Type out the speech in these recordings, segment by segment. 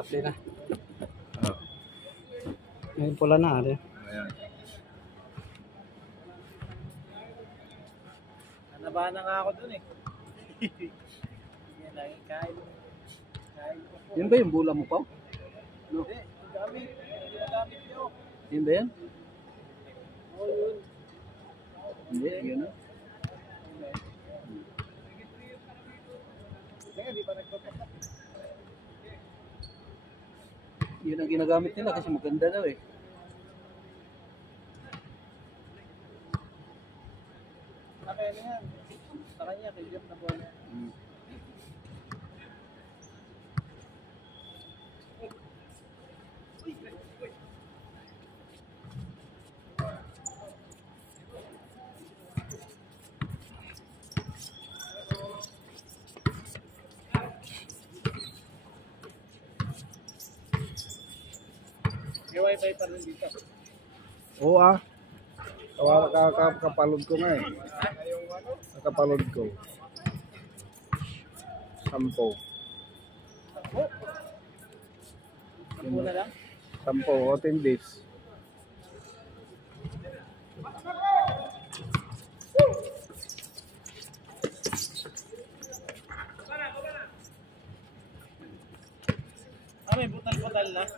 Tapli na. Oh. May pula na ate. Ayan. Nabahan na nga ako dun eh. Yan lang yung kain. Yun ba yung bula mo pa? No. Hindi, gamit. Gamit nyo. Yun ba yan? Oo yun. Hindi, yun na. Kaya di ba nagpapasa? Yun ang ginagamit nila kasi maganda daw eh. Kaya na yan. Sa kanya, kilyap na bola. May wifi pa rin dito. Oo ah. Kapalod ko nga eh. Nakapalod ko. 10. Muna lang. 10 o 10 days. May butal-butal na.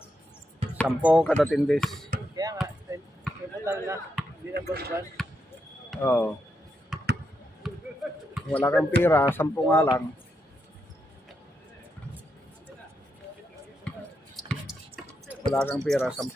10 kada 10 days. Kaya nga, may butal na. Hindi na butal. Oo. Wala kang pira, 10 nga lang. Wala kang pira, 10.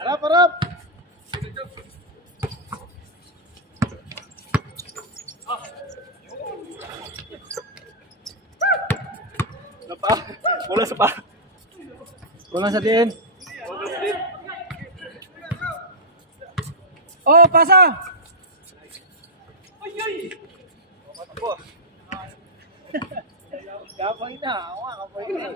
Harap, harap! Wala sa pa. Wala sa diin. Oh, pasa! Ay, ay! Kapay na. Ako nga, kapay na.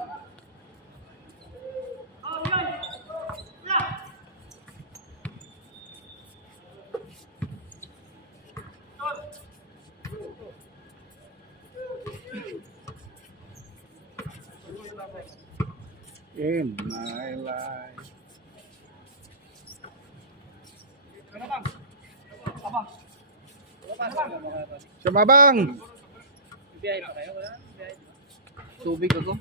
In my life. Sumabang! Biyahe pa kayo, wala? Biyahe. Tubig ako.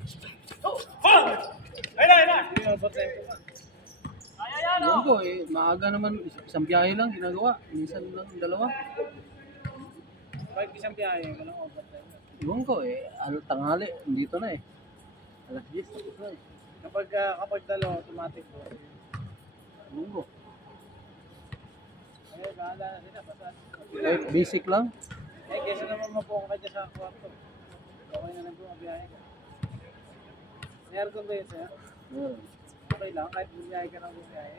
Yun ko eh, maaga naman. Isang biyahe lang ginagawa. Minsan lang dalawa. Kahit isang biyahe, walang overtime. Yun ko eh, tanghali. Dito na eh. Alas 10 tapos na eh. Kapag dalawa, automatic po. Yun ko. Ay, bahala na sila. Basta. Eh, basic lang. Eh, kesa naman mapong ka dyan sa kwarto. Okay na lang po ang biyahe ko. May aircon ba yun sa'yo? Yeah. Okay lang, kahit bumiyahe ka ng bumiyahe.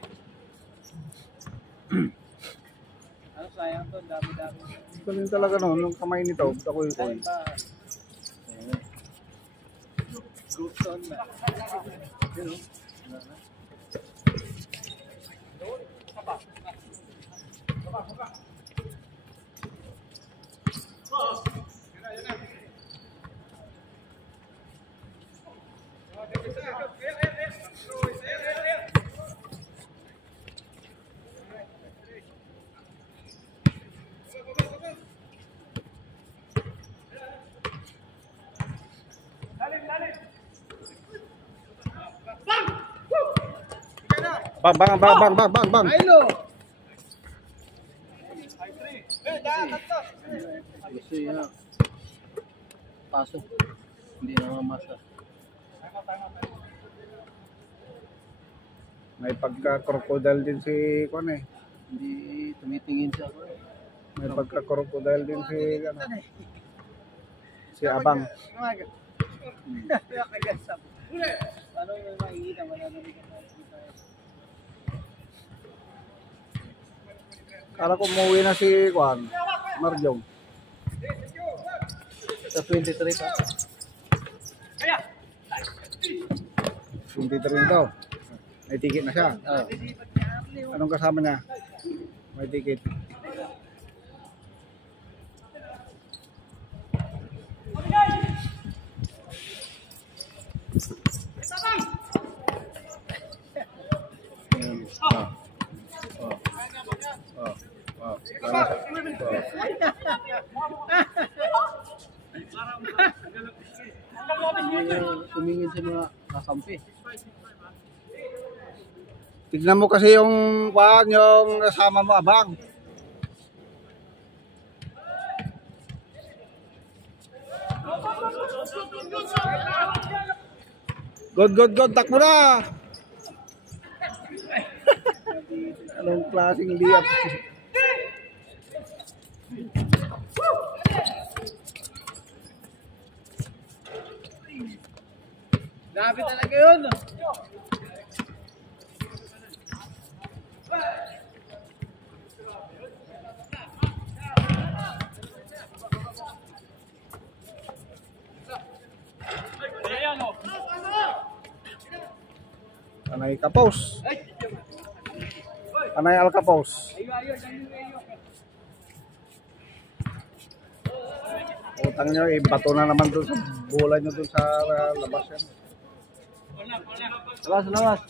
Ano, sayang to, dami-dami. Ito rin talaga no, nung kamay nito, ako yung Dahil ba, gusto na. Yun, oh. Bang, bang, bang, bang, bang, bang, bang. Milo! Gusto niya. Pasok. Hindi na mamasa. May pagka-crocodile din si Kwan eh. Hindi tumitingin siya. May pagka-crocodile din si ano. Si Abang. Ano yung makikita? Wala na rin makikita. Kala ko umuwi na si Kwan. Marjong. Sa 23 pa. 23 daw. May ticket na siya. Ah. Anong kasama niya? May ticket. Tumingin sa mga kakampi. Tignan mo kasi yung Kwan, yung kasama mo, Abang. God, takbo na! Anong klaseng liap? Grabe talaga yun. Panay Kapos. Panay Alcapos. Utang nyo, ibato na naman doon sa bola nyo doon sa labas yan. Lawas.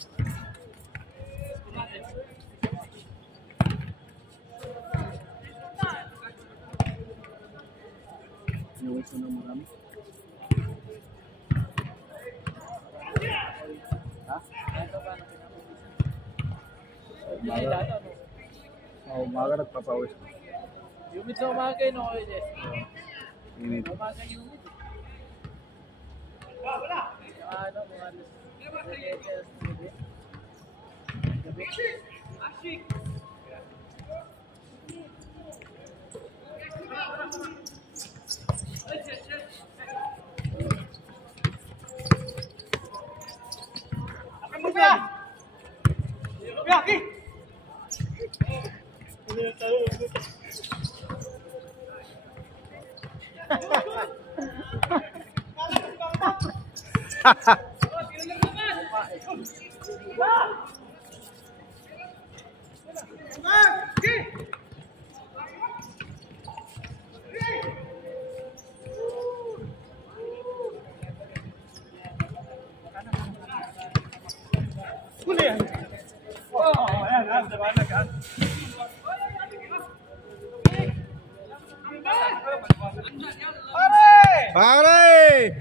Yung isa na marami. Ha? Umaga nagpapawis. Humid sa umaga yun, okay, Jess. Init. Umaga humid. Ano, mga Pare!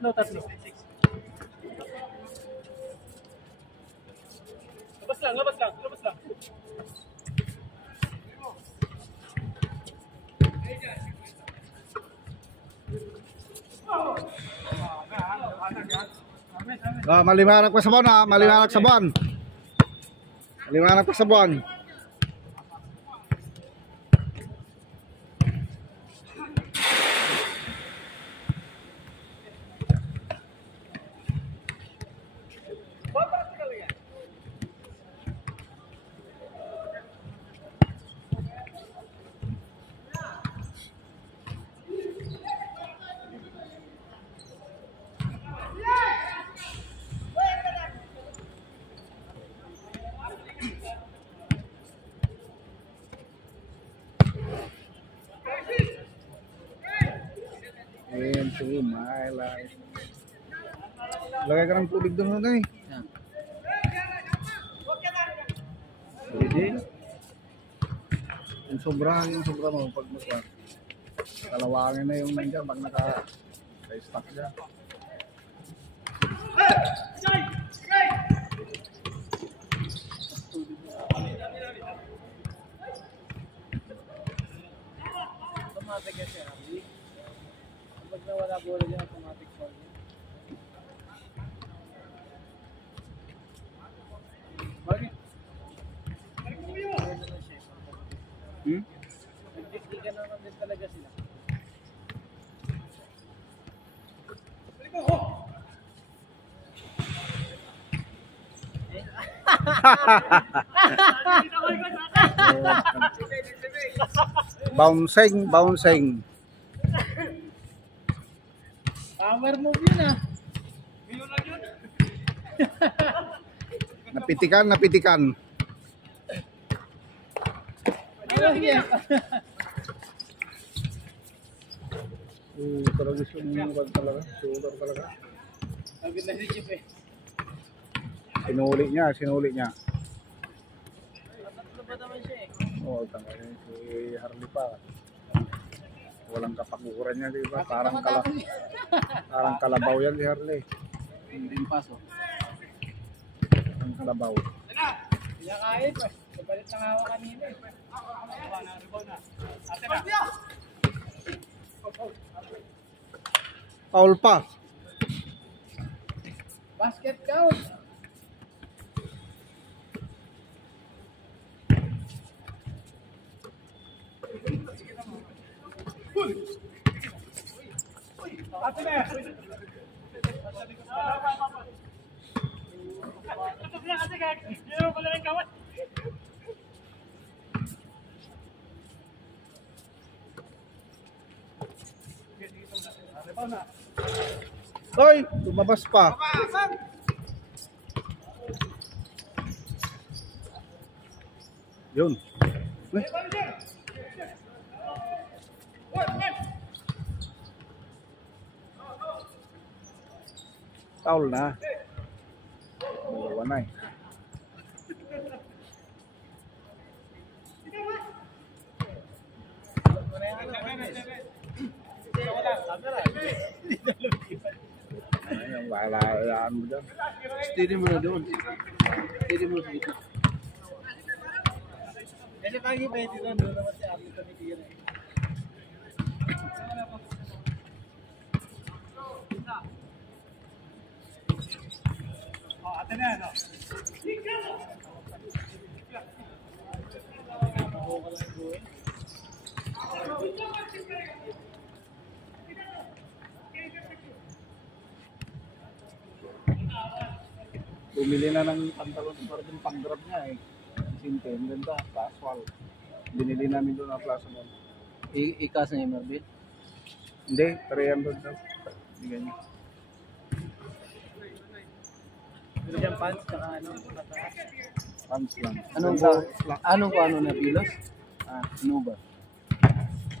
Tatlo. Labas lang. Maliwanag pa sa buwan ha, maliwanag sa buwan. Maliwanag pa sa buwan. Into my life. Lagay ka ng tubig doon na eh. Yan. Pwede. Yung sobra mo pag magkwan. Kalawangin na yung nandiyan pag naka-stock dyan. Automatic yan siya. Kapag nawala bola dyan, automatic foul yan. Bakit? Nagdikigan naman din talaga sila. Bouncing. Power move yun ah. Napitikan. Sige. Talaga sumunukan talaga. Sugar talaga. Ang ganda si Chip eh. Sinuli niya. Tatlo ba naman siya eh? Oo, tanga yun. Si Harley pa. Walang kapakukuran niya, di ba? Parang kalabaw yan si Harley. Hindi yung paso. Ang kalabaw. Kaya kahit eh. Kapalit ng hawa kanina eh. Foul pa. Basket count. Hoy, lumabas pa. Yun. Eh. Foul na. Dalawa na eh. Ayun, wala mo dyan. Steady mo na doon. Steady mo sa gitna. Kasi pagi pwede doon naman si Apple tumitira eh. Ate na ano? Bumili na ng pantalon para din pang-grab niya eh. Simple, ang ganda, casual. Binili namin doon ang Plaza Mall. Ikas na yung Marvin. Hindi, 300 daw. Bigyan niya. Pero dyan pants, saka ano, pataas. Pants lang. Anong ano na pilos? Innova.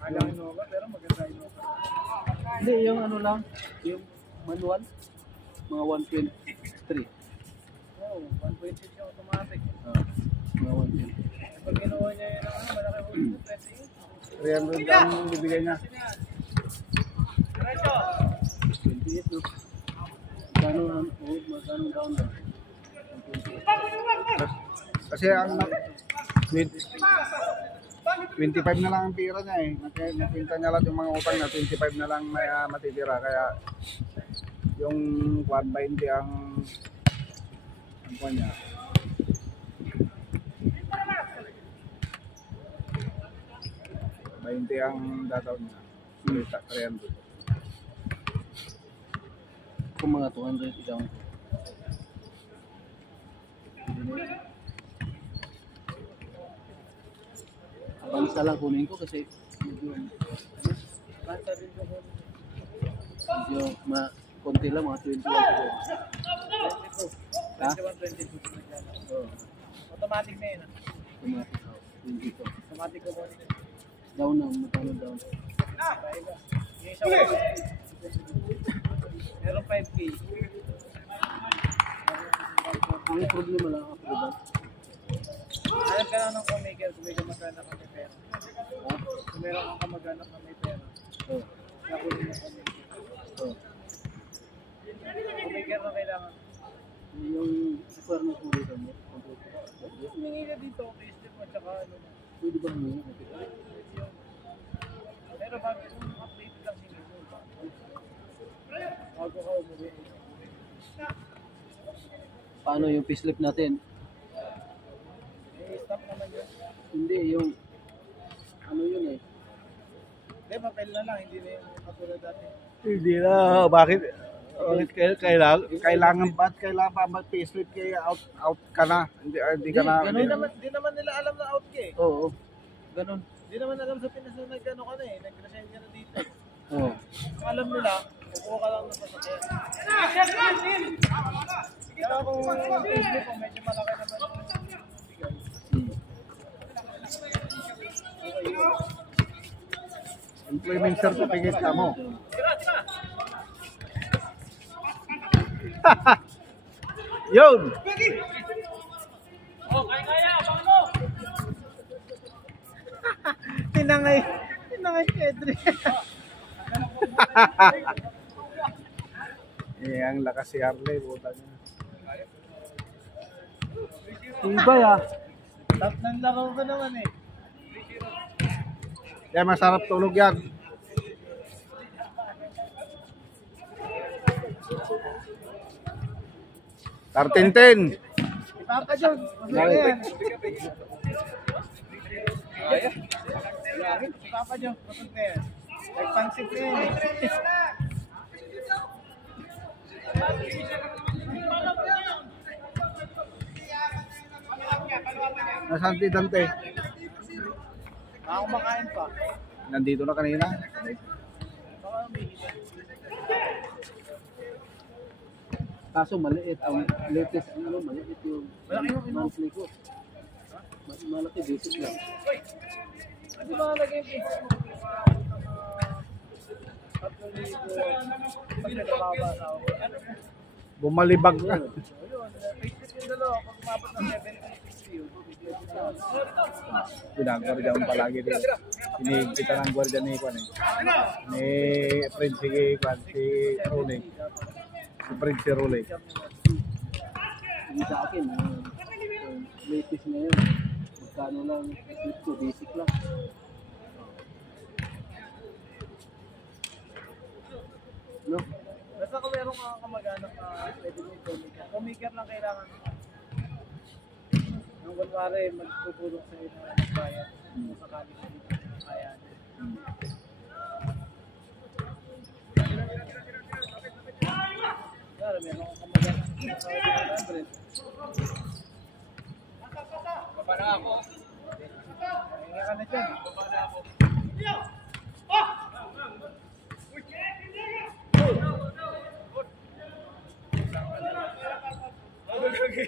Alam Innova, pero maganda Innova. Hindi, yung ano lang. Yung manual. Mga 123. Oo, 1.6 yung automatic. Mga 120. Pag kinuha niya yun ang ano, malaki huli mo, 20 yun. 300 ang bibigyan niya. 28 no? Magkano down ba? Kasi ang 25 na lang ang tira niya eh. Napinta niya lahat yung mga utang na 25 na lang na matitira. Kaya yung 120 ang kuha niya. 20 ang dataw niya. 300. Kung mga 200 down. Bansa lang kunin ko kasi Basta din ko kung medyo konti lang, mga 21 siguro. 22. 21, 22. Oo. Automatic na yun. Automatic out. 22. Automatic ko po. Down na, magkano down. Yung isa ko. Meron 5K. Ang problema lang ako ba? Alam ka lang ng kumaker kung may kamag-anak ka may pera. Kung meron kang kamag-anak na may pera. Oo. Nakunin mo kumaker. Oo. Kumaker Maker na kailangan. Yung super na computer mo. Humingi ka dito, payslip mo, tsaka ano. Pwede ba humingi? Pero bago yung update lang hindi mo. Bago ka umuwi. Paano yung payslip natin? Stop naman yun. Hindi, yung ano yun eh. Hindi, papel na lang, hindi na yung katulad dati. Hindi na, bakit? Kailangan pa mag-payslip kaya out ka na. Hindi ka na. Ganun. Di naman nila alam na out ka eh. Oo. Ganun. Di naman alam sa Pinas na nag-ano ka na eh, nag-resign ka na dito. Oo. Ang alam nila, kukuha ka lang ng sasakyan. Kaya kung payslip mo, medyo malaki naman yung bigay. Employment certificate ka mo. Yun! Tinangay Pedri. Ang lakas si Harley, buta niya. Tibay ah. Tap ng laro ko naman eh. Kaya masarap tulog yan. Tartintin. Papa John, Bakit? Papa John, patog na yan. Nagpansit na yan. Nasaan si Dante? Ako makain pa. Nandito na kanina. Baka umihita. Kaso maliit. Ang latest ang ano, maliit yung Malaki yung monthly ko. Malaki basic lang. Ano ba naging case mo? 3,000. Pag nagkababa na ako. Bumalibag na. Ayun, Facebook yung dalawa. Pag umabot ng 70-60 yun. Pinagwardiya mo palagi din. Kita ng gwardiya ni Kwan eh. Ni Prince Kwan, si Rule. Si Prince Rule. Hindi sa akin. Latest na yun. Magkano lang. Ito, basic lang. No? Basta kung meron kang kamag-anak na pwede mo i-comiker. Comiker lang kailangan. Nung kunwari, magtutulong sa'yo na bayan. Kung sakali mo dito na kaya. Kaya meron kang kamag-anak na 100. Baba na ako. Hinga ka na dyan. Baba na ako.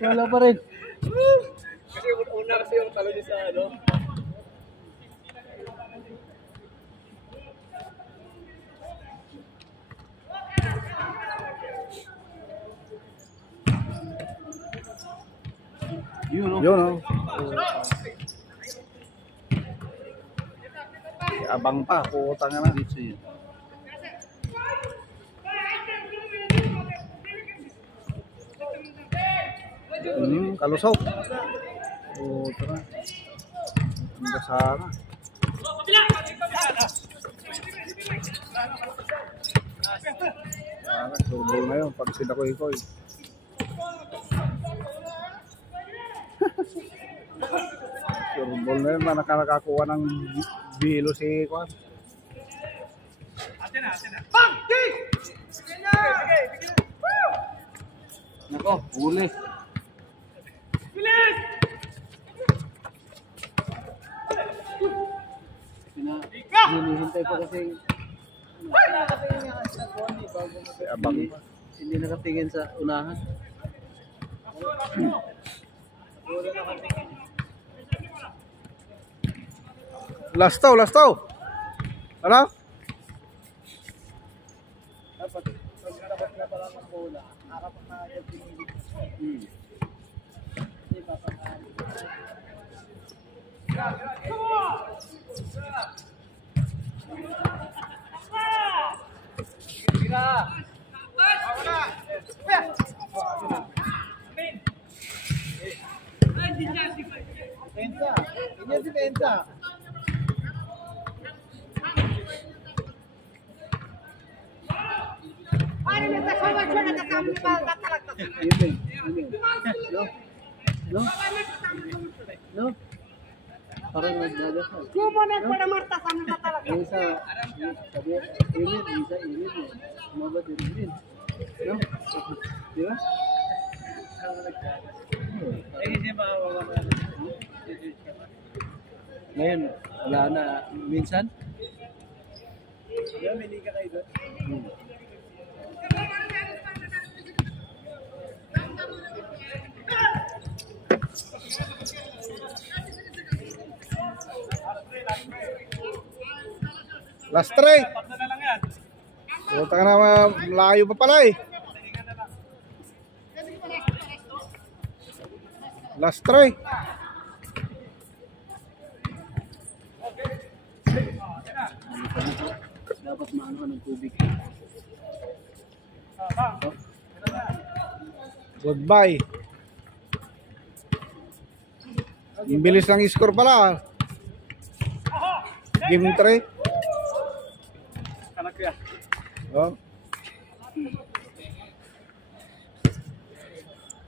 Wala pa rin. Kasi una kasi yung talo niya sa ano. Yun, no? Yun oh. Abang pa, puutang na. Dito yun. Kalusok. Puta na. Ang gasana. Surbol na yun pag sinakoy-koy. Surbol na yun, nakakakuha ng bilo si Kwan. Nako, huli. Hinihintay pa kasi Si Abang. hindi nakatingin sa unahan. Lastaw, lastaw. Ano? Dapat, pag nakapag na pala ng bola, harap na agad pinili. Hindi ba pang Tensa. Ini si Tensa. Ayun. No? No? No? Parang nagdadasal. Yung sa, sabi, init, isa init eh. Sumabot din din. No? Di ba? Hindi makawawa ka. Ngayon, wala na. Minsan? May liga kayo doon. Last try. Tatlo na lang yan. Puta ka na, malayo pa pala eh. Last try. Dapat maano ka ng tubig. Goodbye. Ang bilis lang i-score pala. Game 3. Kanak ya. Oh.